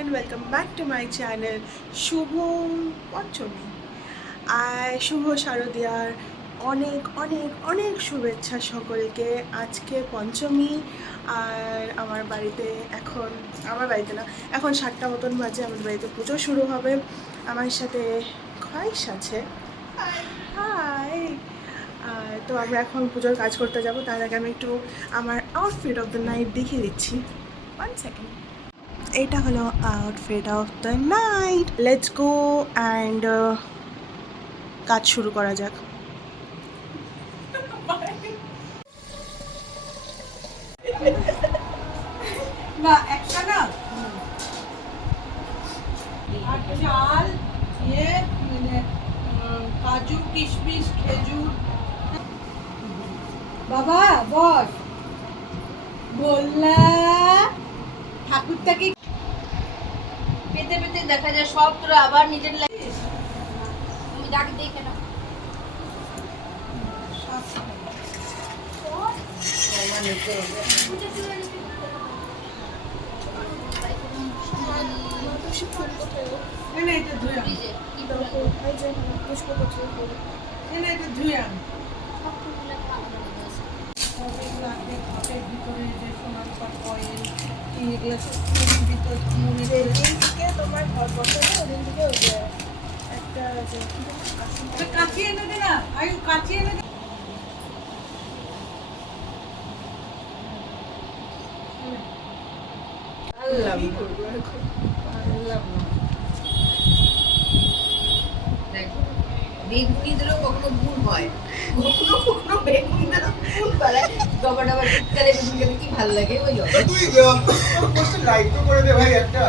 everyone, welcome back to my channel শুভ পঞ্চমী আর শুভ শারদীয়ার অনেক অনেক অনেক শুভেচ্ছা সকলকে। আজকে পঞ্চমী আর আমার বাড়িতে এখন 7টা মতন বাজে। আমার বাড়িতে পুজো শুরু হবে। আমার সাথে খয়েশ আছে। হাই। তো আমরা এখন পুজোর কাজ করতে যাব। তার আগে আমি একটু আমার আউটফিট অফ দ্য নাইট দেখিয়ে দিচ্ছি। 1 সেকেন্ড। এটা হলো outfit of the night. Let's go and কাজ শুরু করা যাক। না একটা না আর চাল মানে কাজু কিশমিশ খেজুর। বাবা বস বললা ঠাকুরটাকে পেতে পেতে দেখা যায় সব তোরা আবার নিজের লাগিস। তুমি ডাক দেখে না এনে এটা ধুয়ে আন। এনে এটা ধুয়ে আন। ঘটের ভিতরে যে সোনার পাট অয়েল এগুলো সব ভিতর তোমার ঘর বসাবে ওদিন থেকে একটা কাঁচি এনে দে না। আয়ু কাঁচি এনে দে। বেগুনি দিলেও কখনো ভুল হয়, কখনো কখনো বেগুনি দিলেও ভুল করে। ডবা ডবা শীতকালে বেগুন খেতে কি ভালো লাগে। ওই তুই পোস্টে লাইক তো করে দে ভাই একটা।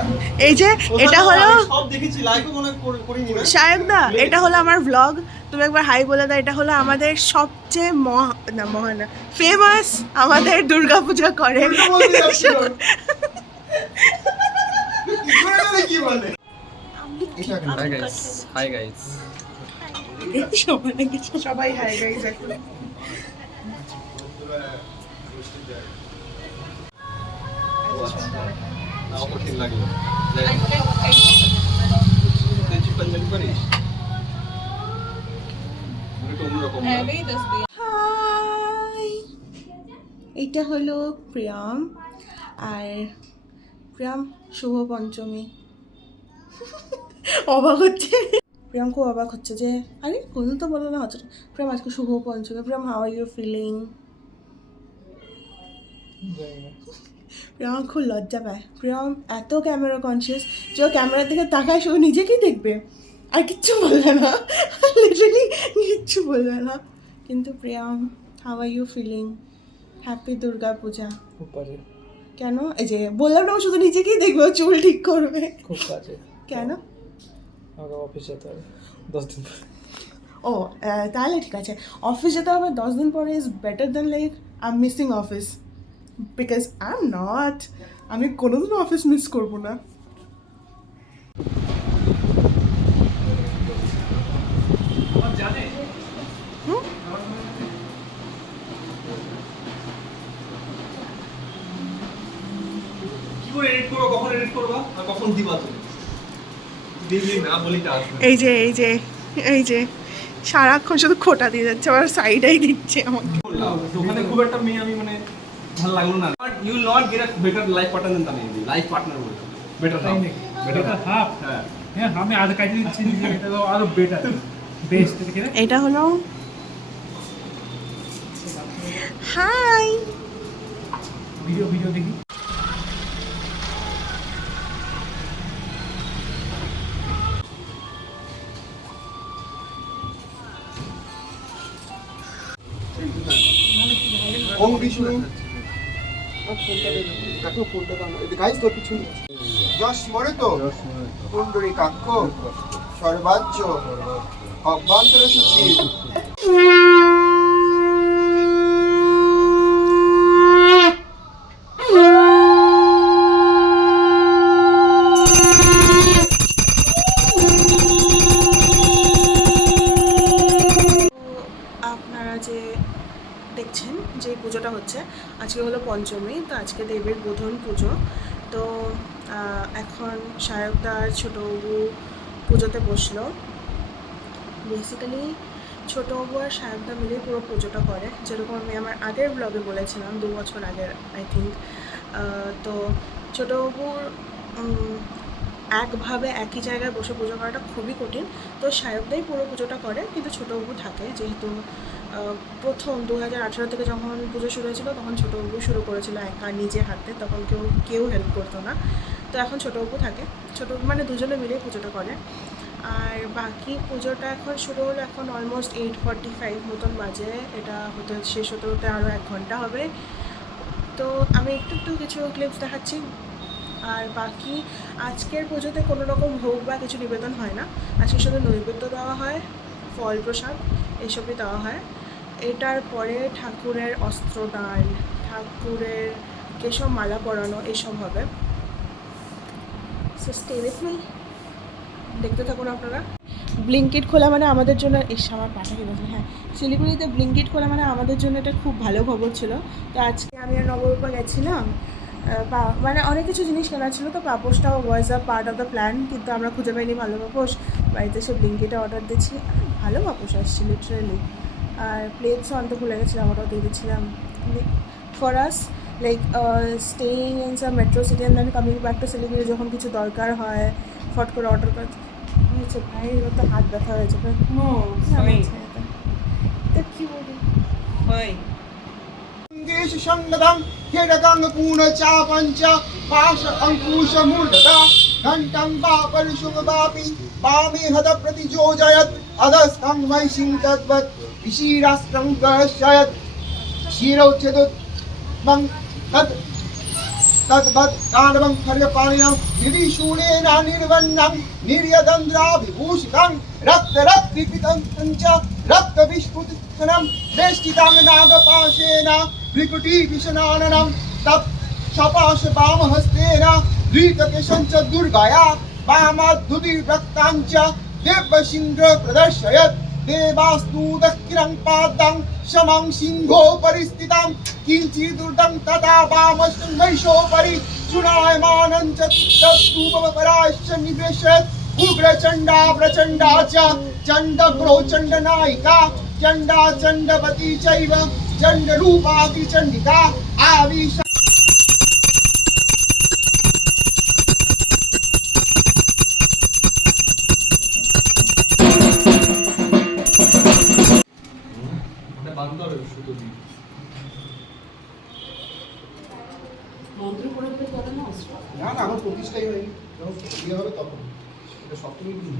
এই যে এটা হলো সব দেখেছি, লাইকও মনে করিনি না। শায়কদা, এটা হলো আমার ভ্লগ। তুমি একবার হাই বলে দাও। এটা হলো আমাদের সবচেয়ে মহান ফেমাস আমাদের দুর্গাপূজা করে। কি বলে? হাই গাইস সবাই হাই গাইস এখন। কঠিন লাগলো। চিকেন করিস একটু অন্যরকম। হাই, এটা হলো প্রিয়াম। আর প্রিয়াম শুভ পঞ্চমী। অবাক হচ্ছে প্রিয়াম, খুব অবাক হচ্ছে যে আরে কোনো তো বলো না হচ্ছে। প্রিয়াম আজকে শুভ পঞ্চমী। Priyam, how are you feeling? Priyam খুব লজ্জা পায়। প্রিয়াম এত ক্যামেরা কনসিয়াস যে ও ক্যামেরার দিকে তাকায়, শুধু নিজেকেই দেখবে আর কিচ্ছু বলবে না। লিটারালি কিচ্ছু বলবে না। কিন্তু Priyam, how are you feeling? Happy Durga Puja. খুব বাজে। কেন? এই যে বললাম না, ও শুধু নিজেকেই দেখবে, ও চুল ঠিক করবে। খুব বাজে। কেন? আমাকে অফিস যেতে হবে 10 দিন পর। ও তাহলে ঠিক আছে, অফিস যেতে হবে 10 দিন পরে is better then like I am missing office, because I am not. আমি কোনোদিনও অফিস মিস করবো না। কি করে এডিট করব, কখন এডিট করব আর কখন দিবা তুমি? দিবি না বলিটা আসবে। এই যে সারাক্ষণ শুধু খোটা দিয়ে যাচ্ছে, আবার সাইডাই দিচ্ছে আমাকে। ওখানে খুব একটা মেয়ে আমি মানে ভালো লাগলো না। But you will not get a better life partner than Tamim. Life partner বলতে বেটার হাফ। Better half. হ্যাঁ হ্যাঁ, আমি আজ কাজে দিচ্ছি যে এটা তো আরো বেটার বেস্ট ঠিক আছে। এটা হলো হাই। ভিডিও দেখি। ওম বিষ্ণু কাকু ফোনটা দাও না। এই গাইস তোর পিছনে যশ মরে তো কুণ্ডরী কাক্ষ সর্বাজ্য অভ্যন্তর সূচি। আপনারা যে দেখছেন যে পুজোটা হচ্ছে, আজকে হলো পঞ্চমী। তো আজকে দেবীর বোধন পুজো। তো এখন সায়কদার ছোটবাবু পুজোতে বসলো। বেসিক্যালি ছোটবাবু আর সায়কদা মিলে পুরো পুজোটা করে, যেরকম আমি আমার আগের ব্লগে বলেছিলাম 2 বছর আগের আই থিঙ্ক। তো ছোটবাবুর একভাবে একই জায়গায় বসে পুজো করাটা খুবই কঠিন, তো সায়কদাই পুরো পুজোটা করে, কিন্তু ছোটবাবু থাকে। যেহেতু প্রথম 2018 থেকে যখন পুজো শুরু হয়েছিল তখন ছোটবাবু শুরু করেছিল একা নিজে হাতে, তখন কেউ হেল্প করতো না। তো এখন ছোটবাবু থাকে, ছোটবাবু মানে দুজনে মিলেই পুজোটা করে। আর বাকি পুজোটা এখন শুরু হলো, এখন অলমোস্ট 8:45 মতন বাজে, এটা শেষ হতে আরও 1 ঘন্টা হবে। তো আমি একটু কিছু ক্লিপস দেখাচ্ছি। আর বাকি আজকের পুজোতে কোনো রকম ভোগ বা কিছু নিবেদন হয় না, আজকে শুধু নৈবেদ্য দেওয়া হয়, ফল প্রসাদ এসবই দেওয়া হয়। এটার পরে ঠাকুরের অস্ত্রদান, ঠাকুরের কেশব মালা পরানো এসব হবে। সো স্টে উইথ মি, দেখতে থাকুন আপনারা। ব্লিঙ্কিট খোলা মানে আমাদের জন্য, আমার পাটা কিনেছে, হ্যাঁ, শিলিগুড়িতে ব্লিঙ্কিট খোলা মানে আমাদের জন্য এটা খুব ভালো খবর ছিল। তো আজকে আমি আর নবরূপা গেছিলাম, মানে অনেক কিছু জিনিস কেনা ছিল, তো পাপোশটাও was a part of the plan, কিন্তু আমরা খুঁজে পাইনি ভালো পাপোশ। বাড়িতে এসে ব্লিঙ্কিটে অর্ডার দিচ্ছি, ভালো পাপোশ আসছে লিটারেলি। আর প্লেটসও আনতে ভুলে গেছিলাম, ওটাও দিয়ে দিচ্ছিলাম। For us like staying in some metro city and then coming back to Siliguri, যখন কিছু দরকার হয় ফট করে অর্ডার হয়েছে। ভাই এবার তো হাত ব্যথা হয়েছে। No, fine, তো কি বলি, fine. देश संगदं हिरदं पूर्णचापञ्च पाश अङ्कुशमूर्धता घण्टं वा परिशुभवापि वामे हद प्रतियोजयत् अधस्तं वैशिं तद्वत् विशिरास्त्रं दर्शयत् शिरौच्छेदुत् मं तद् तद्वत् काण्डवं खड्गपाणिनं निधिशूलेन निर्वन्नं निर्यदन्द्राभिभूषितं रक्तरक्तिपितं च रक्तविस्फुटितं वेष्टितं नागपाशेन भ्रिकुटिविशनाननं तत् शपाश वामहस्तेन धृतकेशं च दुर्गाया वामाद्युतिरक्तां च दिव्यसिंह प्रदर्शयत् देवास्तु दक्षिणं पादं शमं सिंहो परिस्थितं किञ्चिदुर्दं तदा वामस्तं वैशोपरि चूडायमानं च तत्तूपपराश्च निवेशयत् उग्रचण्डा प्रचण्डा च चण्डग्रो चण्डनायिका चण्डा चण्डवती चैव चण्डरूपाति चण्डिका आविश না না আমার প্রতিষ্ঠাই হয়নি, যখন ইয়ে হবে তখন এটা সপ্তমী দিন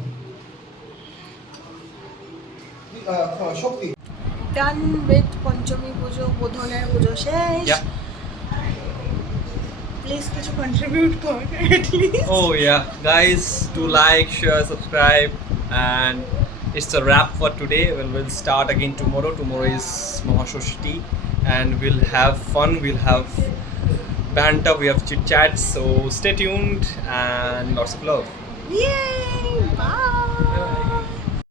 শক্তি। ডান উইথ পঞ্চমী পুজো, বোধনের পুজো শেষ। প্লিজ কিছু কন্ট্রিবিউট কর at least. Oh yeah, guys, do like, share, subscribe, and it's a wrap for today. We'll start again tomorrow. Tomorrow is Mahashoshti, and we'll have fun. We'll have banter. We have chit chats. So stay tuned and lots of love. Yay! Bye!